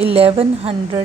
1100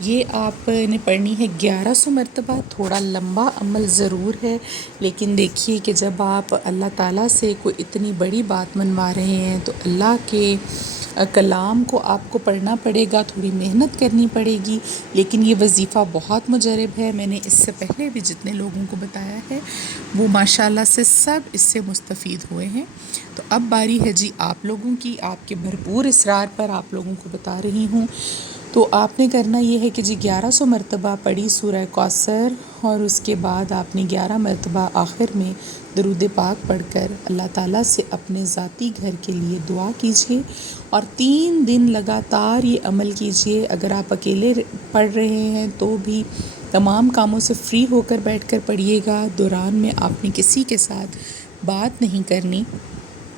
یہ آپ نے پڑھنی ہے 1100 مرتبہ. تھوڑا لمبا عمل ضرور ہے، لیکن دیکھیے کہ جب آپ اللہ تعالیٰ سے کوئی اتنی بڑی بات منوا رہے ہیں تو اللہ کے کلام کو آپ کو پڑھنا پڑے گا، تھوڑی محنت کرنی پڑے گی. لیکن یہ وظیفہ بہت مجرب ہے. میں نے اس سے پہلے بھی جتنے لوگوں کو بتایا ہے وہ ماشاءاللہ سے سب اس سے مستفید ہوئے ہیں. تو اب باری ہے جی آپ لوگوں کی. آپ کے بھرپور اصرار پر آپ لوگوں کو بتا رہی ہوں. تو آپ نے کرنا یہ ہے کہ جی 1100 مرتبہ پڑھی سورہ کوثر، اور اس کے بعد آپ نے 11 مرتبہ آخر میں درود پاک پڑھ کر اللہ تعالیٰ سے اپنے ذاتی گھر کے لیے دعا کیجیے، اور 3 دن لگاتار یہ عمل کیجیے. اگر آپ اکیلے پڑھ رہے ہیں تو بھی تمام کاموں سے فری ہو کر بیٹھ کر پڑھیے گا. دوران میں آپ نے کسی کے ساتھ بات نہیں کرنی.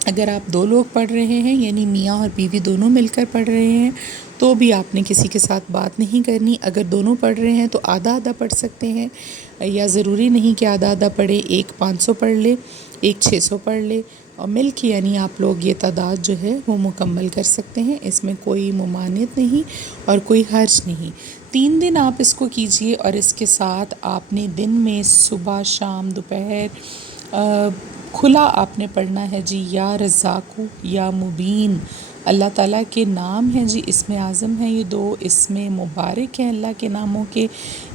اگر آپ 2 لوگ پڑھ رہے ہیں، یعنی میاں اور بیوی دونوں مل کر پڑھ رہے ہیں، تو بھی آپ نے کسی کے ساتھ بات نہیں کرنی. اگر دونوں پڑھ رہے ہیں تو آدھا آدھا پڑھ سکتے ہیں، یا ضروری نہیں کہ آدھا آدھا پڑھے. ایک 500 پڑھ لے، ایک 600 پڑھ لے، اور مل کے یعنی آپ لوگ یہ تعداد جو ہے وہ مکمل کر سکتے ہیں. اس میں کوئی ممانعت نہیں اور کوئی حرج نہیں. 3 دن آپ اس کو کیجئے، اور اس کے ساتھ آپ نے دن میں صبح شام دوپہر کھلا آپ نے پڑھنا ہے جی یا رزاقو یا مبین. اللہ تعالیٰ کے نام ہیں جی، اسم اعظم ہیں یہ 2، اسم مبارک ہیں اللہ کے ناموں کے.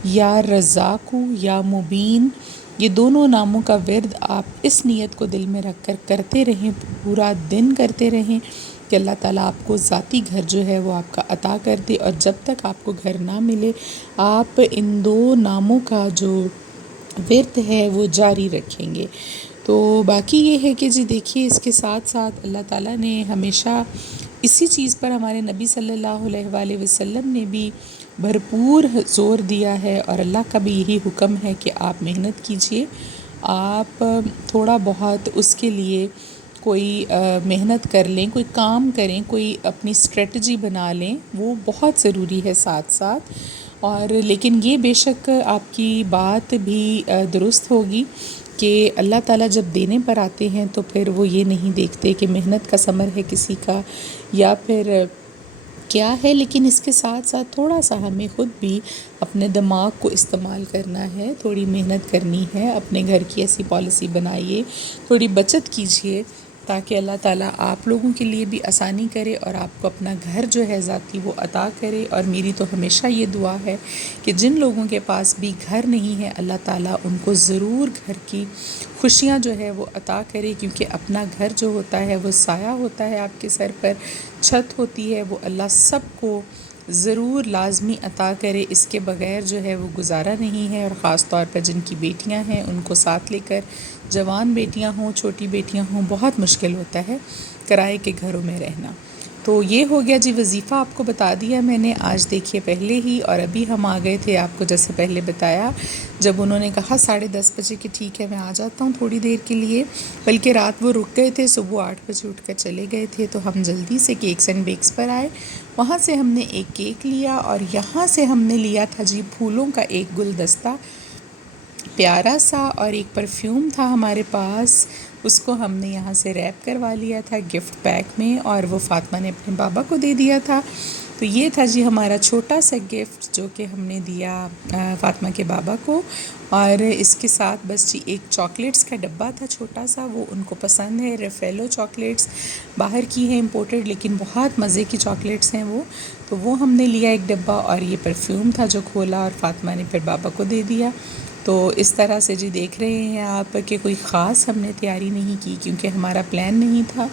یا رزاقو یا مبین، یہ دونوں ناموں کا ورد آپ اس نیت کو دل میں رکھ کر کرتے رہیں، پورا دن کرتے رہیں کہ اللہ تعالیٰ آپ کو ذاتی گھر جو ہے وہ آپ کا عطا کر دے. اور جب تک آپ کو گھر نہ ملے آپ ان 2 ناموں کا جو ورد ہے وہ جاری رکھیں گے. تو باقی یہ ہے کہ جی دیکھیے اس کے ساتھ ساتھ اللہ تعالیٰ نے ہمیشہ اسی چیز پر، ہمارے نبی صلی اللہ علیہ وآلہ وسلم نے بھی بھرپور زور دیا ہے، اور اللہ کا بھی یہی حکم ہے کہ آپ محنت کیجئے. آپ تھوڑا بہت اس کے لیے کوئی محنت کر لیں، کوئی کام کریں، کوئی اپنی اسٹریٹجی بنا لیں، وہ بہت ضروری ہے ساتھ ساتھ. اور لیکن یہ بے شک آپ کی بات بھی درست ہوگی کہ اللہ تعالیٰ جب دینے پر آتے ہیں تو پھر وہ یہ نہیں دیکھتے کہ محنت کا ثمر ہے کسی کا یا پھر کیا ہے. لیکن اس کے ساتھ ساتھ تھوڑا سا ہمیں خود بھی اپنے دماغ کو استعمال کرنا ہے، تھوڑی محنت کرنی ہے. اپنے گھر کی ایسی پالیسی بنائیے، تھوڑی بچت کیجیے، تاکہ اللہ تعالیٰ آپ لوگوں کے لیے بھی آسانی کرے اور آپ کو اپنا گھر جو ہے ذاتی وہ عطا کرے. اور میری تو ہمیشہ یہ دعا ہے کہ جن لوگوں کے پاس بھی گھر نہیں ہے اللہ تعالیٰ ان کو ضرور گھر کی خوشیاں جو ہے وہ عطا کرے. کیونکہ اپنا گھر جو ہوتا ہے وہ سایہ ہوتا ہے آپ کے سر پر، چھت ہوتی ہے، وہ اللہ سب کو ضرور لازمی عطا کرے. اس کے بغیر جو ہے وہ گزارا نہیں ہے. اور خاص طور پر جن کی بیٹیاں ہیں ان کو ساتھ لے کر، جوان بیٹیاں ہوں چھوٹی بیٹیاں ہوں، بہت مشکل ہوتا ہے کرائے کے گھروں میں رہنا. تو یہ ہو گیا جی وظیفہ آپ کو بتا دیا میں نے آج. دیکھیے پہلے ہی، اور ابھی ہم آ گئے تھے آپ کو جیسے پہلے بتایا جب انہوں نے کہا 10:30 بجے کہ ٹھیک ہے میں آ جاتا ہوں تھوڑی دیر کے لیے، بلکہ رات وہ رک گئے تھے، صبح 8 بجے اٹھ کر چلے گئے تھے. تو ہم جلدی سے کیکس اینڈ بیکس پر آئے. وہاں سے ہم نے ایک کیک لیا، اور یہاں سے ہم نے لیا تھا جی پھولوں کا ایک گلدستہ پیارا سا، اور ایک پرفیوم تھا ہمارے پاس، اس کو ہم نے یہاں سے ریپ کروا لیا تھا گفٹ پیک میں، اور وہ فاطمہ نے اپنے بابا کو دے دیا تھا. تو یہ تھا جی ہمارا چھوٹا سا گفٹ جو کہ ہم نے دیا فاطمہ کے بابا کو. اور اس کے ساتھ بس جی ایک چاکلیٹس کا ڈبہ تھا چھوٹا سا، وہ ان کو پسند ہے، ریفیلو چاکلیٹس باہر کی ہیں امپورٹڈ، لیکن بہت مزے کی چاکلیٹس ہیں وہ. تو وہ ہم نے لیا ایک ڈبہ، اور یہ پرفیوم تھا جو کھولا اور فاطمہ نے پھر بابا کو دے دیا. تو اس طرح سے جی دیکھ رہے ہیں آپ کہ کوئی خاص ہم نے تیاری نہیں کی، کیونکہ ہمارا پلان نہیں تھا.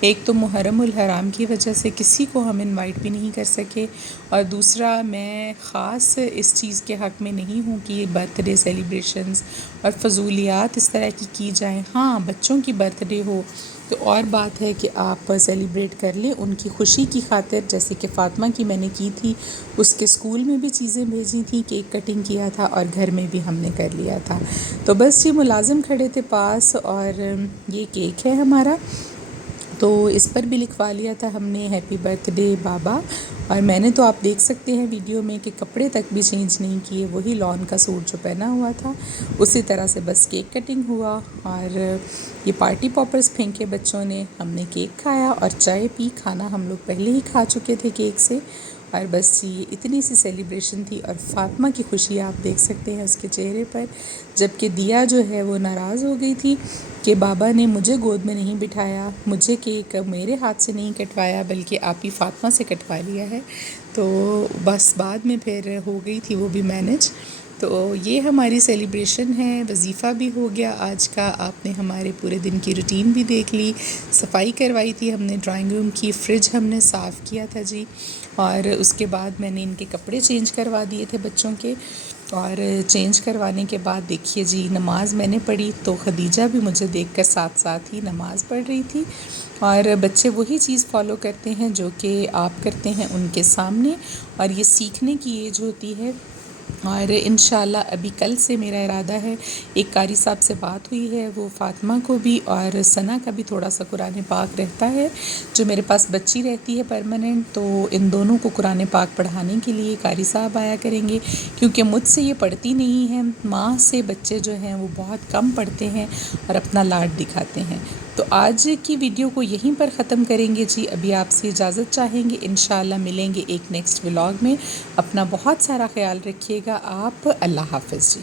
ایک تو محرم الحرام کی وجہ سے کسی کو ہم انوائٹ بھی نہیں کر سکے، اور دوسرا میں خاص اس چیز کے حق میں نہیں ہوں کہ برتھ ڈے سیلیبریشنز اور فضولیات اس طرح کی جائیں. ہاں بچوں کی برتھ ڈے ہو تو اور بات ہے کہ آپ سیلیبریٹ کر لیں ان کی خوشی کی خاطر، جیسے کہ فاطمہ کی میں نے کی تھی. اس کے اسکول میں بھی چیزیں بھیجی تھیں، کیک کٹنگ کیا تھا، اور گھر میں بھی ہم نے کر لیا تھا. تو بس یہ ملازم کھڑے تھے پاس، اور یہ کیک ہے ہمارا، تو اس پر بھی لکھوا لیا تھا ہم نے ہیپی برتھ ڈے بابا. اور میں نے تو آپ دیکھ سکتے ہیں ویڈیو میں کہ کپڑے تک بھی چینج نہیں کیے، وہی لان کا سوٹ جو پہنا ہوا تھا اسی طرح سے بس کیک کٹنگ ہوا. اور یہ پارٹی پاپرز پھینکے بچوں نے، ہم نے کیک کھایا اور چائے پی. کھانا ہم لوگ پہلے ہی کھا چکے تھے کیک سے، اور بس یہ اتنی سی سیلیبریشن تھی، اور فاطمہ کی خوشی آپ دیکھ سکتے ہیں اس کے چہرے پر، جبکہ دیا جو ہے وہ ناراض ہو گئی تھی کہ بابا نے مجھے گود میں نہیں بٹھایا، مجھے کیک میرے ہاتھ سے نہیں کٹوایا بلکہ آپ ہی فاطمہ سے کٹوا لیا ہے۔ تو بس بعد میں پھر ہو گئی تھی وہ بھی مینج۔ تو یہ ہماری سیلیبریشن ہے، وظیفہ بھی ہو گیا آج کا، آپ نے ہمارے پورے دن کی روٹین بھی دیکھ لی، صفائی کروائی تھی ہم نے ڈرائنگ روم کی، فریج ہم نے صاف کیا تھا جی، اور اس کے بعد میں نے ان کے کپڑے چینج کروا دیے تھے بچوں کے، اور چینج کروانے کے بعد دیکھیے جی نماز میں نے پڑھی، تو خدیجہ بھی مجھے دیکھ کر ساتھ ساتھ ہی نماز پڑھ رہی تھی، اور بچے وہی چیز فالو کرتے ہیں جو کہ آپ کرتے ہیں ان کے سامنے، اور یہ سیکھنے کی ایج ہوتی ہے۔ اور انشاءاللہ ابھی کل سے میرا ارادہ ہے، ایک قاری صاحب سے بات ہوئی ہے، وہ فاطمہ کو بھی اور ثنا کا بھی تھوڑا سا قرآن پاک رہتا ہے، جو میرے پاس بچی رہتی ہے پرماننٹ، تو ان دونوں کو قرآن پاک پڑھانے کے لیے قاری صاحب آیا کریں گے، کیونکہ مجھ سے یہ پڑھتی نہیں ہیں، ماں سے بچے جو ہیں وہ بہت کم پڑھتے ہیں اور اپنا لاڈ دکھاتے ہیں۔ تو آج کی ویڈیو کو یہیں پر ختم کریں گے جی، ابھی آپ سے اجازت چاہیں گے، انشاءاللہ ملیں گے ایک نیکسٹ ولاگ میں، اپنا بہت سارا خیال رکھیے گا آپ، اللہ حافظ جی۔